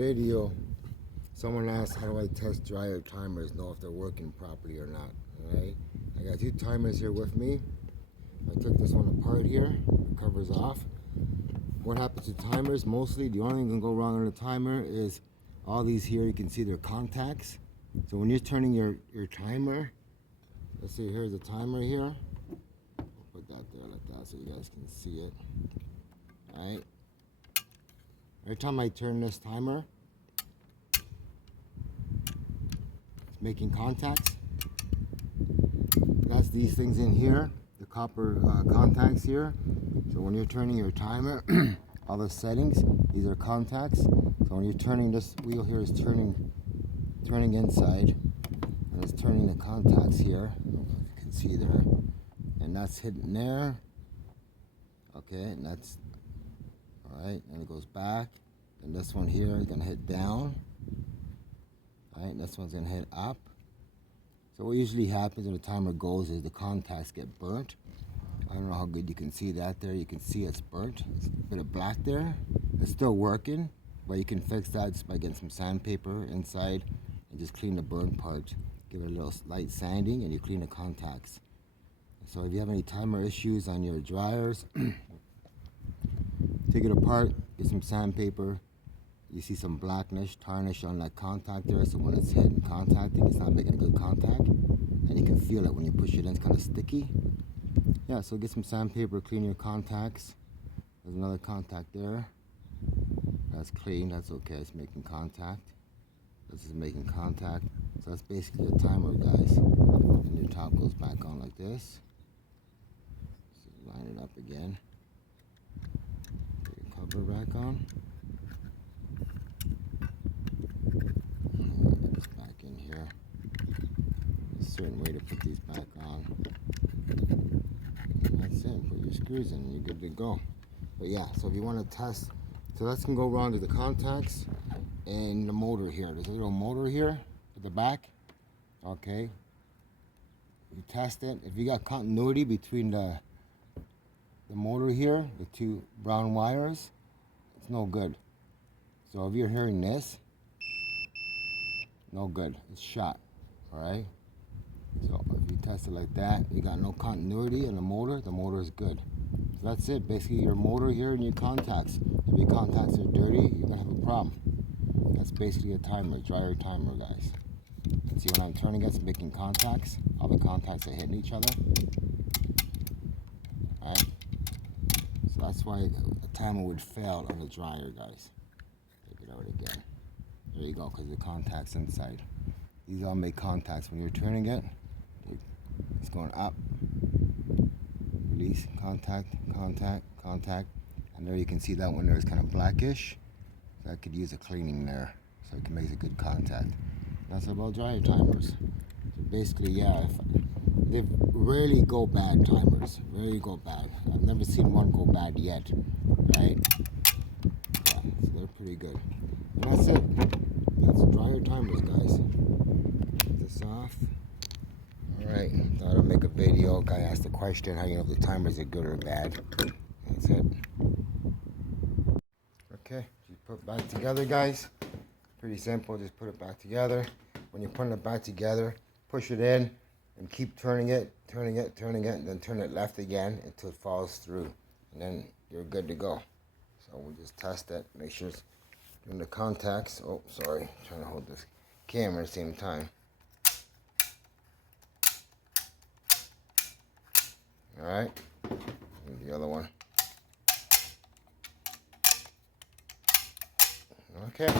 video, someone asked how do I test dryer timers, know if they're working properly or not. Alright, I got two timers here with me. I took this one apart here, the cover's off. What happens to timers? Mostly the only thing that can go wrong on a timer is all these here, you can see they're contacts. So when you're turning your timer, let's see, here's the timer here. I'll put that there like that so you guys can see it. Alright. Every time I turn this timer, it's making contacts. That's these things in here, the copper contacts here. So when you're turning your timer, all the settings, these are contacts. So when you're turning, this wheel here is turning inside, and it's turning the contacts here. I don't know if you can see there, and that's hitting there. Okay, and that's all right. And it goes back. And this one here is gonna hit down. All right, this one's gonna hit up. So what usually happens when the timer goes is the contacts get burnt. I don't know how good you can see that there. You can see it's burnt. It's a bit of black there. It's still working, but you can fix that just by getting some sandpaper inside and just clean the burn part. Give it a little light sanding and you clean the contacts. So if you have any timer issues on your dryers, take it apart, get some sandpaper. You see some blackness, tarnish on that contact there, so when it's hitting contacting, it's not making a good contact. And you can feel it when you push it in, it's kind of sticky. Yeah, so get some sandpaper, clean your contacts. There's another contact there. That's clean, that's okay, it's making contact. This is making contact. So that's basically a timer, guys. And your top goes back on like this. So line it up again. Put your cover back on. Get this back in here. There's a certain way to put these back on. And that's it. Put your screws in and you're good to go. But yeah, so if you want to test, so that's can go wrong to the contacts and the motor here. There's a little motor here at the back. Okay. You test it. If you got continuity between the motor here, the two brown wires, it's no good. So if you're hearing this, no good. It's shot. Alright? So if you test it like that, you got no continuity in the motor is good. So that's it. Basically your motor here and your contacts. If your contacts are dirty, you're gonna have a problem. That's basically a timer, dryer timer, guys. And see when I'm turning it, it's making contacts. All the contacts are hitting each other. Alright? So that's why a timer would fail on the dryer, guys. Take it out again. There you go, because the contacts inside. These all make contacts. When you're turning it, it's going up. Release, contact, contact, contact. And there you can see that one there is kind of blackish. So I could use a cleaning there so it can make a good contact. That's about dryer timers. So basically, yeah, they rarely go bad, timers. Rarely go bad. I've never seen one go bad yet, right? Yeah, so they're pretty good. And that's it. That's dryer timers, guys. Get this off. Alright, thought I'd make a video. Guy asked the question, how you know if the timers are good or bad. That's it. Okay, just put it back together, guys. Pretty simple, just put it back together. When you're putting it back together, push it in and keep turning it, and then turn it left again until it falls through. And then you're good to go. So we'll just test it, make sure it's doing the contacts. Oh, sorry, trying to hold this camera at the same time. Alright, and the other one. Okay.